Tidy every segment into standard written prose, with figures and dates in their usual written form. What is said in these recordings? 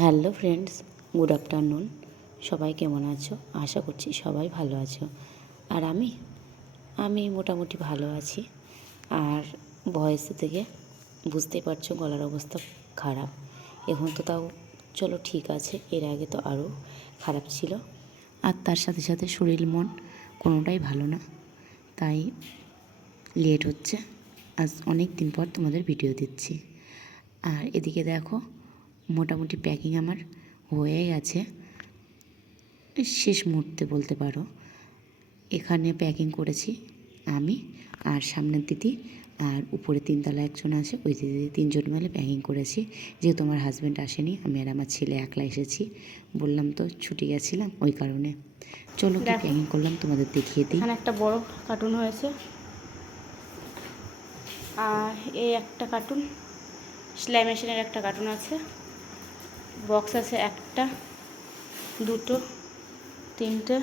Hello friends, good afternoon. সবাই কেমন আছো? আশা করছি সবাই ভালো আছো। আর আমি মোটামুটি ভালো আছি। আর ভয়েস থেকে বুঝতেই পারছো গলার অবস্থা খারাপ। এখন তো তাও চলো ঠিক আছে, এর আগে তো আরও খারাপ ছিল। আর তার সাথে সাথে শরীর মন কোনোটাই ভালো না, তাই লেট হচ্ছে। আজ অনেক দিন পর তোমাদের ভিডিও দিচ্ছি। আর এদিকে দেখো, মোটামুটি প্যাকিং আমার হয়ে গেছে, শেষ মুহূর্তে বলতে পারো। এখানে প্যাকিং করেছি আমি আর সামনের দিদি, আর উপরে তিনতলা একজন আছে, ওই দিদি, তিনজন মিলে প্যাকিং করেছি। যেহেতু আমার হাজব্যান্ড আসেনি, আমি আর আমার ছেলে একলা এসেছি। বললাম তো ছুটি গেছিলাম, ওই কারণে। চলো কি প্যাকিং করলাম তোমাদের দেখিয়ে দিই। এখানে একটা বড় কার্টুন হয়েছে, আর এই একটা কার্টুন সেলাই মেশিনের একটা কার্টুন আছে, বক্স আছে একটা, দুটো, তিনটে।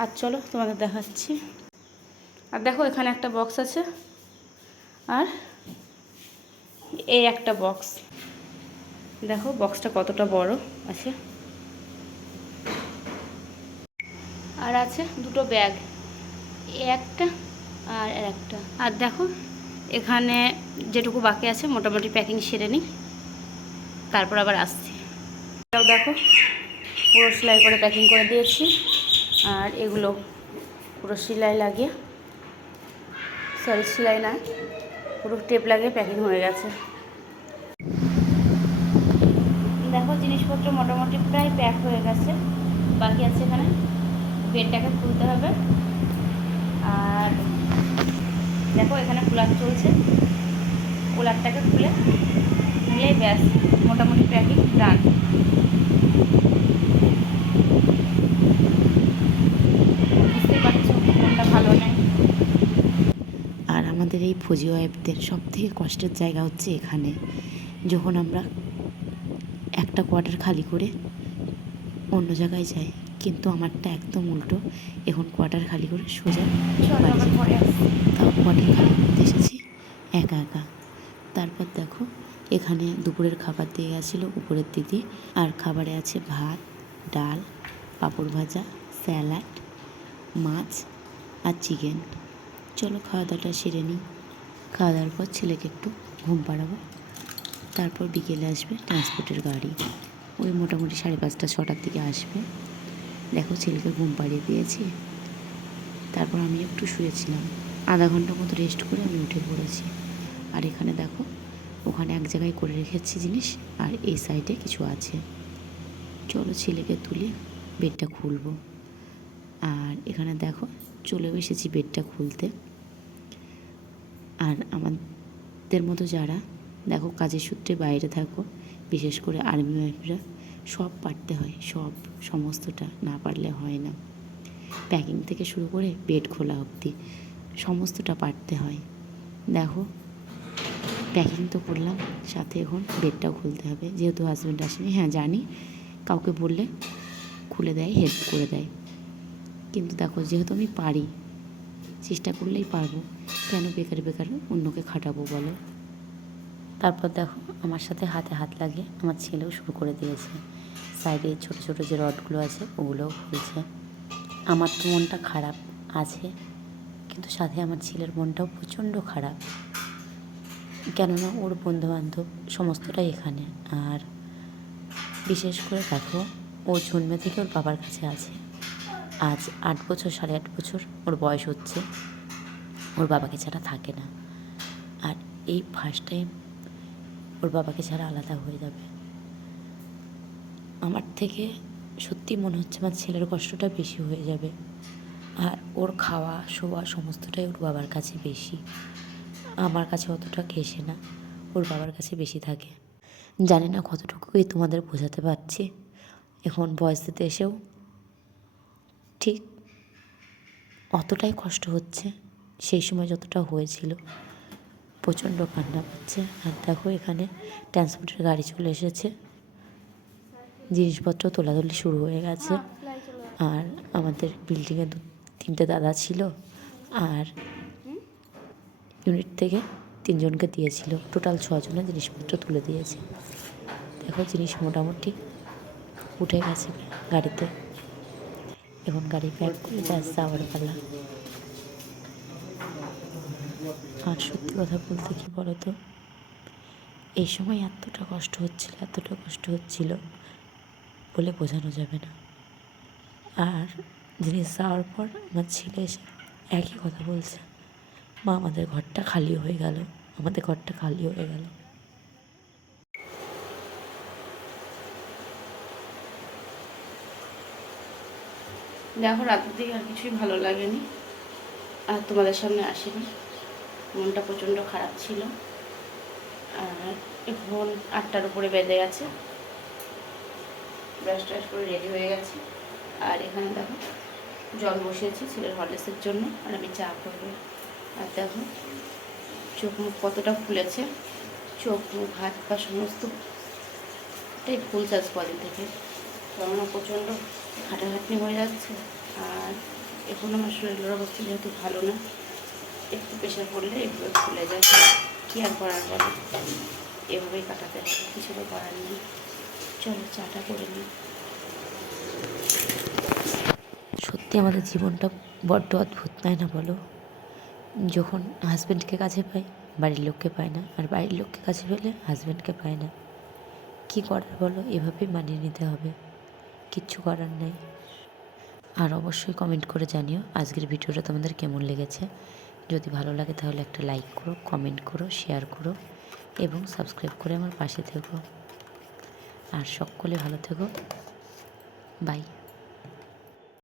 আর চলো তোমাদের দেখাচ্ছি। আর দেখো এখানে একটা বক্স আছে, আর এই একটা বক্স। দেখো বক্সটা কতটা বড় আছে। আর আছে দুটো ব্যাগ, একটা আর একটা। আর দেখো এখানে যেটুকু বাকি আছে মোটামুটি প্যাকিং সেরে নিই, তারপর আবার আসছি। এটাও দেখো পুরো সেলাই করে প্যাকিং করে দিয়েছি, আর এগুলো পুরো সেলাই লাগিয়ে, সেলাই না, পুরো টেপ লাগিয়ে প্যাকিং হয়ে গেছে। দেখো জিনিসপত্র মোটামুটি প্রায় প্যাক হয়ে গেছে, বাকি আছে এখানে বেডটাকে খুলতে হবে। আর দেখো এখানে কুলার চলছে, কুলারটাকে খুলে নিলেই ব্যাস, মোটামুটি প্যাকিং ডান। বুঝতে পারছো কোনটা ভালো নেই। আর আমাদের এই ফৌজি ওয়াইফদের সবথেকে কষ্টের জায়গা হচ্ছে এখানে, যখন আমরা একটা কোয়ার্টার খালি করে অন্য জায়গায় যাই। কিন্তু আমারটা একদম উল্টো, এখন কোয়ার্টার খালি করে সোজা বাড়ি যাই। তাও কোয়ার্টার খালি করতে এসেছি একা একা। তারপর দেখো এখানে দুপুরের খাবার দিয়ে গেছিলো উপরের দিদি, আর খাবারে আছে ভাত, ডাল, পাঁপড় ভাজা, স্যালাড, মাছ আর চিকেন। চলো খাওয়া দাওয়াটা সেরে নিই। খাওয়া দাওয়ার পর ছেলেকে একটু ঘুম পাড়াবো, তারপর বিকেলে আসবে ট্রান্সপোর্টের গাড়ি, ওই মোটামুটি 5:30 6টার দিকে আসবে। দেখো ছেলেকে ঘুম পাড়িয়ে দিয়েছি, তারপর আমি একটু শুয়েছিলাম, আধা ঘন্টার মতো রেস্ট করে আমি উঠে পড়েছি। আর এখানে দেখো ওখানে এক জায়গায় করে রেখেছি জিনিস, আর এই সাইডে কিছু আছে। চলো ছেলেকে তুলে বেডটা খুলবো। আর এখানে দেখো চলেও এসেছি বেডটা খুলতে। আর আমাদের মতো যারা দেখো কাজের সূত্রে বাইরে থাকো, বিশেষ করে আর্মি ওয়াইফরা, সব পারতে হয়, সমস্তটা না পারলে হয় না। প্যাকিং থেকে শুরু করে বেড খোলা অবধি সমস্তটা পারতে হয়। দেখো প্যাকিং তো করলাম, সাথে এখন বেডটাও খুলতে হবে, যেহেতু হাজব্যান্ড আসেনি। হ্যাঁ জানি কাউকে বললে খুলে দেয়, হেল্প করে দেয়, কিন্তু দেখো যেহেতু আমি পারি, চেষ্টা করলেই পারবো, কেন বেকার বেকার অন্যকে খাটাবো বলো। তারপর দেখো আমার সাথে হাতে হাত লাগিয়ে আমার ছেলেও শুরু করে দিয়েছে, সাইডে ছোট ছোট যে রডগুলো আছে ওগুলোও খুলছে। আমার তো মনটা খারাপ আছে, কিন্তু সাথে আমার ছেলের মনটাও প্রচণ্ড খারাপ, কেননা ওর বন্ধুবান্ধব সমস্তটাই এখানে। আর বিশেষ করে দেখো ও জন্মে থেকে ওর বাবার কাছে আছে, আজ 8 বছর 8.5 বছর ওর বয়স হচ্ছে, ওর বাবাকে ছাড়া থাকে না। আর এই ফার্স্ট টাইম ওর বাবাকে ছাড়া আলাদা হয়ে যাবে। আমার থেকে সত্যি মনে হচ্ছে আমার ছেলের কষ্টটা বেশি হয়ে যাবে। আর ওর খাওয়া শোয়া সমস্তটাই ওর বাবার কাছে বেশি, আমার কাছে অতটা ঘেঁষে না, ওর বাবার কাছে বেশি থাকে। জানি না কতটুকুই তোমাদের বোঝাতে পারছি, এখন ভয়েস দিতে এসেও ঠিক অতটাই কষ্ট হচ্ছে সেই সময় যতটা হয়েছিল। প্রচণ্ড কান্না পাচ্ছে। আর দেখো এখানে ট্রান্সপোর্টের গাড়ি চলে এসেছে, জিনিসপত্র তোলাতুলি শুরু হয়ে গেছে। আর আমাদের বিল্ডিংয়ে 2-3টে দাদা ছিল, আর ইউনিট থেকে 3জনকে দিয়েছিল, টোটাল 6 জনের জিনিসপত্র তুলে দিয়েছে। দেখো জিনিস মোটামুটি উঠে গেছে গাড়িতে। এখন গাড়ি প্যাক করে যাওয়ার পালা। আর সত্যি কথা বলতে কি বলো তো, এই সময় এতটা কষ্ট হচ্ছিল বলে বোঝানো যাবে না। আর জিনিস যাওয়ার পর আমার ছেলে এসে একই কথা বলছে, মা আমাদের ঘরটা খালি হয়ে গেল। দেখো রাতের দিকে আর কিছুই ভালো লাগেনি, আর তোমাদের সামনে আসিনি, মনটা প্রচণ্ড খারাপ ছিল। আর এখন 8টার উপরে বেজে গেছে, ব্রাশ ট্রাশ করে রেডি হয়ে গেছে। আর এখানে দেখো জল বসিয়েছি ছেলের হরলিক্সের জন্য, আর আমি চা করবো। আর দেখো চোখ মুখ কতটা ফুলেছে, চোখ মুখ হাত পা সমস্তটাই ফুলছে আজ কদিন থেকে। কেননা প্রচণ্ড খাটাখাটনি হয়ে যাচ্ছে, আর এখন আমার শরীরের অবস্থা যেহেতু ভালো না, একটু প্রেশার পড়লে এগুলো ফুলে যায়। কী আর করার বলো, এভাবেই কাটাতে হবে, কিছু তো করার নেই। চলো চাটা করে নিই। সত্যি আমাদের জীবনটা বড্ড অদ্ভুত, তাই না বলো? যখন হাজব্যান্ডকে কাছে পাই, বাড়ির লোককে পায় না, আর বাড়ির লোককে কাছে পেলে হাজব্যান্ডকে পায় না। কী করার বলো, এভাবেই মানিয়ে নিতে হবে, কিচ্ছু করার নেই। আর অবশ্যই কমেন্ট করে জানিও আজকের ভিডিওটা তোমাদের কেমন লেগেছে। যদি ভালো লাগে তাহলে একটা লাইক করো, কমেন্ট করো, শেয়ার করো এবং সাবস্ক্রাইব করে আমার পাশে থেকো। আর সকলে ভালো থেকো, বাই।